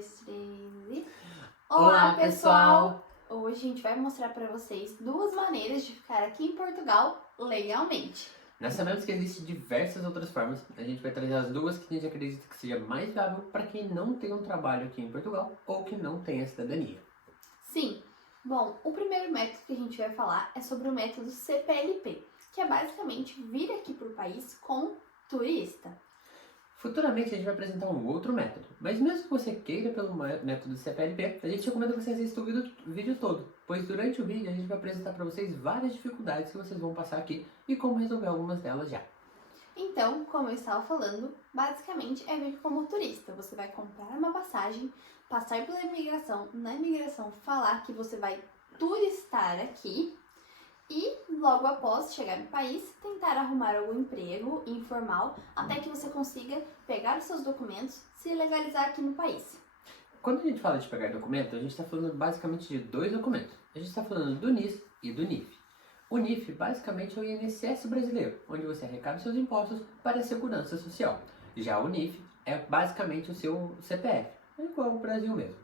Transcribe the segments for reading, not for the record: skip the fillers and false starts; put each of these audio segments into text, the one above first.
2, 3 e... Olá, pessoal! Hoje a gente vai mostrar para vocês duas maneiras de ficar aqui em Portugal legalmente. Nós sabemos que existem diversas outras formas, a gente vai trazer as duas que a gente acredita que seja mais viável para quem não tem um trabalho aqui em Portugal ou que não tem a cidadania. Sim, bom, o primeiro método que a gente vai falar é sobre o método CPLP, que é basicamente vir aqui para o país como turista. Futuramente a gente vai apresentar um outro método, mas mesmo que você queira pelo método CPLP, a gente recomenda que você assista o vídeo todo, pois durante o vídeo a gente vai apresentar para vocês várias dificuldades que vocês vão passar aqui e como resolver algumas delas já. Então, como eu estava falando, basicamente é vir como turista. Você vai comprar uma passagem, passar pela imigração, na imigração falar que você vai turistar aqui e logo após chegar no país, tentar arrumar algum emprego informal até que você consiga pegar os seus documentos, se legalizar aqui no país. Quando a gente fala de pegar documento, a gente está falando basicamente de dois documentos. A gente está falando do NIS e do NIF. O NIF basicamente é o INSS brasileiro, onde você arrecada seus impostos para a segurança social. Já o NIF é basicamente o seu CPF, é igual ao Brasil mesmo.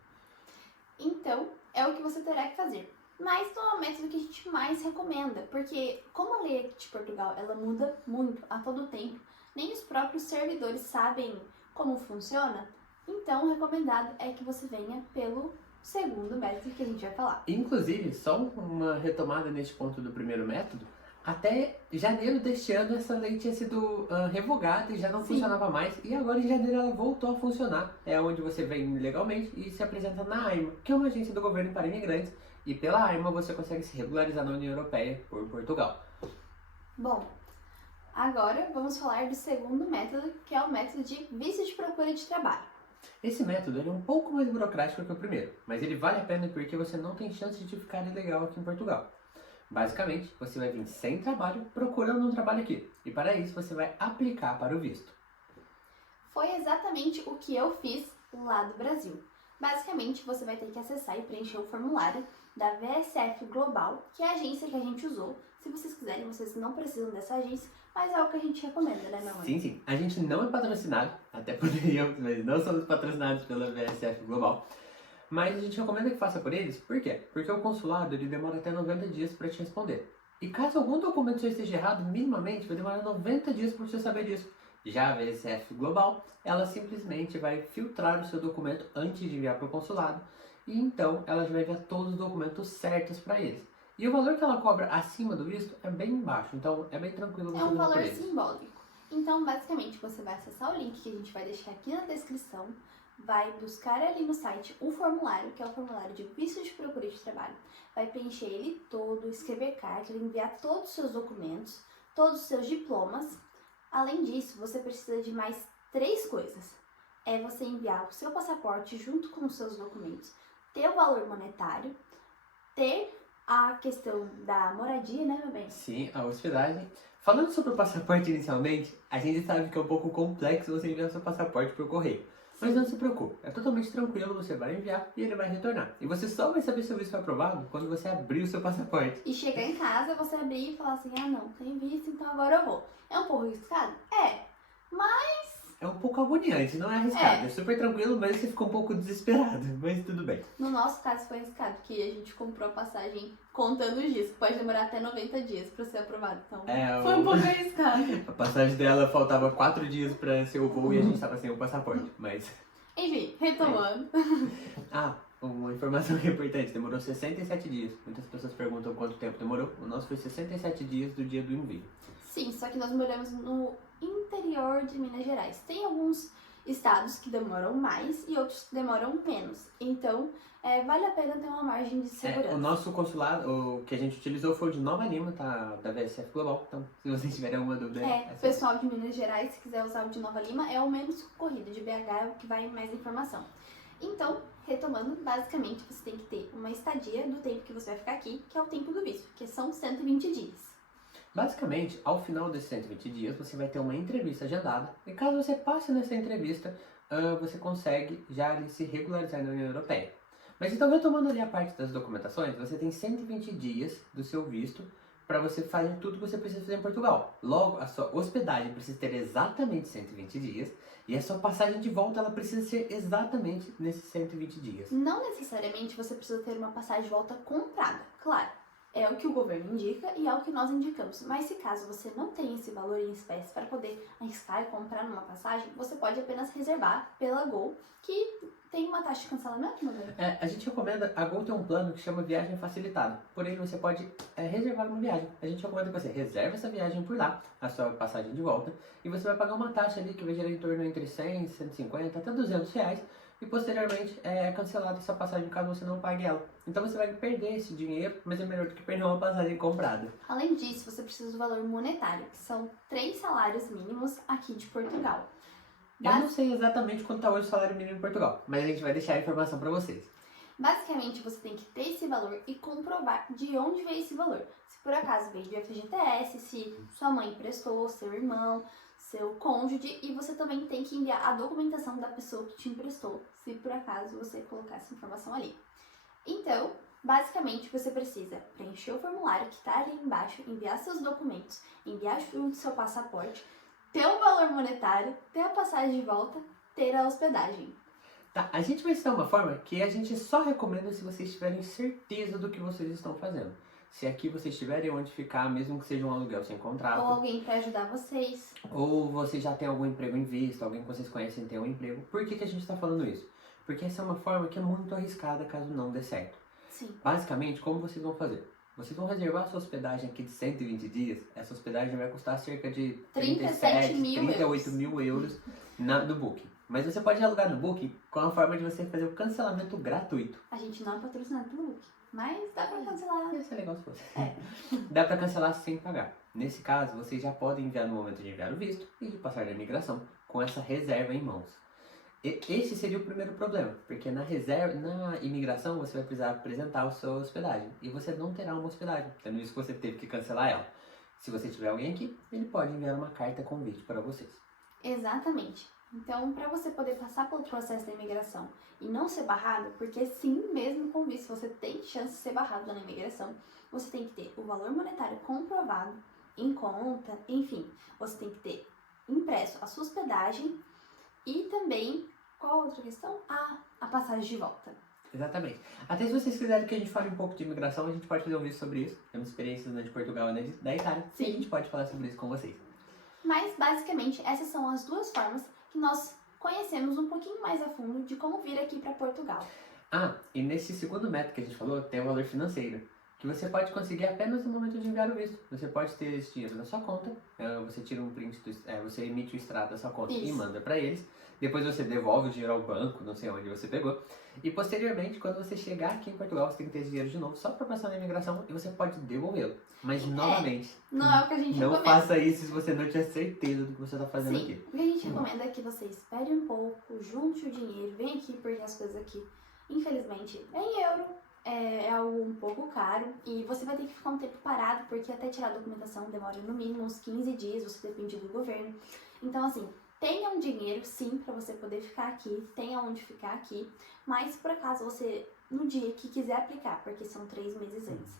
Então, é o que você terá que fazer. Mas não é o método que a gente mais recomenda, porque como a lei aqui de Portugal ela muda muito a todo tempo, nem os próprios servidores sabem como funciona, então o recomendado é que você venha pelo segundo método que a gente vai falar. Inclusive, só uma retomada neste ponto do primeiro método, até janeiro deste ano essa lei tinha sido revogada e já não funcionava mais, e agora em janeiro ela voltou a funcionar. É onde você vem legalmente e se apresenta na AIMA, que é uma agência do governo para imigrantes, e pela AIMA você consegue se regularizar na União Europeia por Portugal. Bom, agora vamos falar do segundo método, que é o método de visto de procura de trabalho. Esse método ele é um pouco mais burocrático que o primeiro, mas ele vale a pena porque você não tem chance de ficar ilegal aqui em Portugal. Basicamente, você vai vir sem trabalho, procurando um trabalho aqui, e para isso você vai aplicar para o visto. Foi exatamente o que eu fiz lá do Brasil. Basicamente, você vai ter que acessar e preencher o formulário da VSF Global, que é a agência que a gente usou. Se vocês quiserem, vocês não precisam dessa agência, mas é o que a gente recomenda, né, meu amor? Sim, sim. A gente não é patrocinado, até poderíamos, mas não somos patrocinados pela VSF Global. Mas a gente recomenda que faça por eles, por quê? Porque o consulado ele demora até 90 dias para te responder. E caso algum documento seu esteja errado, minimamente vai demorar 90 dias para você saber disso. Já a VSF Global, ela simplesmente vai filtrar o seu documento antes de enviar para o consulado, e então ela já vai enviar todos os documentos certos para eles. E o valor que ela cobra acima do visto é bem baixo, então é bem tranquilo você É um levar por valor eles. simbólico. Então, basicamente, você vai acessar o link que a gente vai deixar aqui na descrição, vai buscar ali no site o formulário, que é o formulário de visto de procura de trabalho, vai preencher ele todo, escrever carta, enviar todos os seus documentos, todos os seus diplomas. Além disso, você precisa de mais 3 coisas. É você enviar o seu passaporte junto com os seus documentos, ter o valor monetário, ter a questão da moradia, né, meu bem? Sim, a hospedagem. Falando sobre o passaporte inicialmente, a gente sabe que é um pouco complexo você enviar seu passaporte por correio. Mas não se preocupe, é totalmente tranquilo, você vai enviar e ele vai retornar. E você só vai saber se o visto foi aprovado quando você abrir o seu passaporte. E chegar em casa, você abrir e falar assim, ah não, tem visto, então agora eu vou. É um pouco arriscado? É, mas... É um pouco agoniante, não é arriscado. É super tranquilo, mas você ficou um pouco desesperado. Mas tudo bem. No nosso caso foi arriscado, porque a gente comprou a passagem contando os dias. Pode demorar até 90 dias pra ser aprovado. Então foi um pouco arriscado. A passagem dela faltava 4 dias pra ser o voo e a gente tava sem o passaporte. Mas. Enfim, retomando. Uma informação que é importante, demorou 67 dias. Muitas pessoas perguntam quanto tempo demorou. O nosso foi 67 dias do dia do envio. Sim, só que nós moramos no interior de Minas Gerais. Tem alguns estados que demoram mais e outros que demoram menos. Então, vale a pena ter uma margem de segurança. O nosso consulado, o que a gente utilizou foi o de Nova Lima, tá? Da VSF Global. Então, se vocês tiverem alguma dúvida... Pessoal de Minas Gerais, se quiser usar o de Nova Lima, é o menos concorrido. De BH é o que vai mais informação. Então, retomando, basicamente você tem que ter uma estadia do tempo que você vai ficar aqui, que é o tempo do visto, que são 120 dias. Basicamente, ao final desses 120 dias, você vai ter uma entrevista agendada, e caso você passe nessa entrevista, você consegue já se regularizar na União Europeia. Mas então, retomando ali a parte das documentações, você tem 120 dias do seu visto para você fazer tudo que você precisa fazer em Portugal. Logo, a sua hospedagem precisa ter exatamente 120 dias, E a sua passagem de volta, ela precisa ser exatamente nesses 120 dias. Não necessariamente você precisa ter uma passagem de volta comprada, claro. É o que o governo indica e é o que nós indicamos. Mas se caso você não tem esse valor em espécie para poder arriscar e comprar numa passagem, você pode apenas reservar pela Gol, que tem uma taxa de cancelamento, meu bem? A gente recomenda, a Gol tem um plano que chama viagem facilitada. Por ele você pode reservar uma viagem. A gente recomenda que você reserve essa viagem por lá, a sua passagem de volta, e você vai pagar uma taxa ali que vai gerar em torno entre 100, 150 até 200 reais. E posteriormente é cancelada essa passagem caso você não pague ela. Então você vai perder esse dinheiro, mas é melhor do que perder uma passagem comprada. Além disso, você precisa do valor monetário, que são 3 salários mínimos aqui de Portugal. Eu não sei exatamente quanto está hoje o salário mínimo em Portugal, mas a gente vai deixar a informação para vocês. Basicamente, você tem que ter esse valor e comprovar de onde veio esse valor. Se por acaso veio do FGTS, se sua mãe emprestou, seu irmão, seu cônjuge, e você também tem que enviar a documentação da pessoa que te emprestou, se por acaso você colocar essa informação ali. Então, basicamente, você precisa preencher o formulário que está ali embaixo, enviar seus documentos, enviar o seu passaporte, ter o valor monetário, ter a passagem de volta, ter a hospedagem. Tá, a gente vai citar uma forma que a gente só recomenda se vocês tiverem certeza do que vocês estão fazendo. Se aqui vocês tiverem onde ficar, mesmo que seja um aluguel sem contrato. Ou alguém para ajudar vocês. Ou você já tem algum emprego em vista, alguém que vocês conhecem tem um emprego. Por que a gente está falando isso? Porque essa é uma forma que é muito arriscada caso não dê certo. Sim. Basicamente, como vocês vão fazer? Vocês vão reservar a sua hospedagem aqui de 120 dias. Essa hospedagem vai custar cerca de 38 mil euros no Booking. Mas você pode alugar no Booking com a forma de você fazer o cancelamento gratuito. A gente não é patrocinado pelo Booking, mas dá pra cancelar. Ia ser legal se fosse. Dá pra cancelar sem pagar. Nesse caso, vocês já podem enviar no momento de enviar o visto e de passar da imigração com essa reserva em mãos. Esse seria o primeiro problema, porque na imigração você vai precisar apresentar a sua hospedagem e você não terá uma hospedagem, tendo isso que você teve que cancelar ela. Se você tiver alguém aqui, ele pode enviar uma carta convite para vocês. Exatamente. Então, para você poder passar pelo processo da imigração e não ser barrado, porque sim, mesmo com visto, você tem chance de ser barrado na imigração, você tem que ter o valor monetário comprovado, em conta, enfim, você tem que ter impresso a sua hospedagem e também, qual outra questão? A passagem de volta. Exatamente. Até se vocês quiserem que a gente fale um pouco de imigração, a gente pode fazer um vídeo sobre isso. Temos experiências de Portugal e da Itália, sim. E a gente pode falar sobre isso com vocês. Mas, basicamente, essas são as duas formas que nós conhecemos um pouquinho mais a fundo de como vir aqui para Portugal. E nesse segundo método que a gente falou, tem o valor financeiro, que você pode conseguir apenas no momento de enviar o visto. Você pode ter esse dinheiro na sua conta, você tira um print, você emite o extrato da sua conta e manda para eles. Depois você devolve o dinheiro ao banco, não sei onde você pegou. E posteriormente, quando você chegar aqui em Portugal, você tem que ter esse dinheiro de novo só para passar na imigração e você pode devolvê-lo. Mas novamente, não é o que a gente não recomenda. faça isso se você não tiver certeza do que você está fazendo aqui. O que a gente recomenda é que você espere um pouco, junte o dinheiro, vem aqui porque as coisas aqui, infelizmente, é em euro. É algo um pouco caro e você vai ter que ficar um tempo parado porque até tirar a documentação demora no mínimo uns 15 dias, você depende do governo. Então assim, tenha um dinheiro sim para você poder ficar aqui, tenha onde ficar aqui, mas por acaso você, no dia que quiser aplicar, porque são 3 meses antes,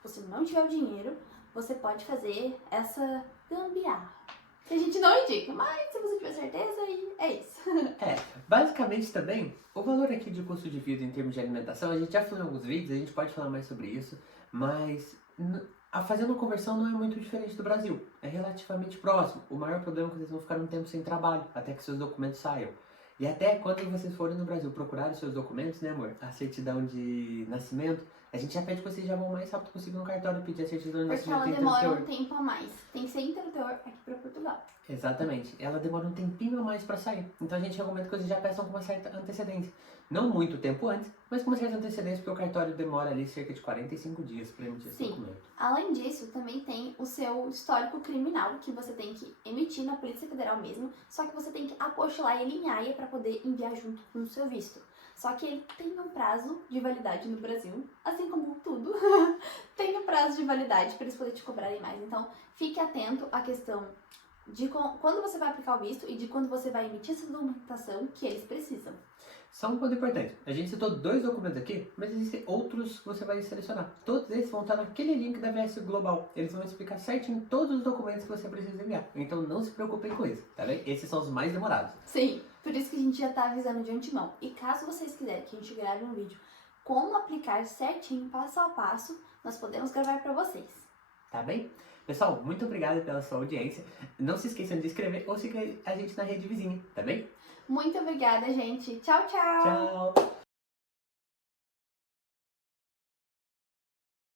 você não tiver o dinheiro, você pode fazer essa gambiarra. Que a gente não indica, mas se você tiver certeza, aí é isso. Basicamente também, o valor aqui de custo de vida em termos de alimentação, a gente já falou em alguns vídeos, a gente pode falar mais sobre isso, mas fazendo a conversão não é muito diferente do Brasil, é relativamente próximo. O maior problema é que vocês vão ficar um tempo sem trabalho, até que seus documentos saiam. E até quando vocês forem no Brasil procurar os seus documentos, né amor, a certidão de nascimento, a gente já pede que vocês já vão o mais rápido possível no cartório pedir a certidão de porque nascimento. ela demora um tempo a mais, tem que ser interteor aqui para Portugal. Exatamente, ela demora um tempinho a mais para sair, então a gente recomenda que vocês já peçam com uma certa antecedência. Não muito tempo antes, mas com uma certa antecedência, porque o cartório demora ali cerca de 45 dias para emitir esse documento. Além disso, também tem o seu histórico criminal, que você tem que emitir na Polícia Federal mesmo, só que você tem que apostilar ele em AIA para poder enviar junto com o seu visto. Só que ele tem um prazo de validade no Brasil, assim como tudo, tem um prazo de validade para eles poderem te cobrarem mais. Então, fique atento à questão de quando você vai aplicar o visto e de quando você vai emitir essa documentação que eles precisam. Só um ponto importante, a gente citou 2 documentos aqui, mas existem outros que você vai selecionar. Todos esses vão estar naquele link da VS Global. Eles vão explicar certinho todos os documentos que você precisa enviar. Então não se preocupem com isso, tá bem? Esses são os mais demorados. Sim, por isso que a gente já tá avisando de antemão. E caso vocês quiserem que a gente grave um vídeo como aplicar certinho, passo a passo, nós podemos gravar para vocês. Tá bem? Pessoal, muito obrigado pela sua audiência. Não se esqueçam de inscrever ou seguir a gente na rede vizinha, tá bem? Muito obrigada, gente. Tchau, tchau! Tchau!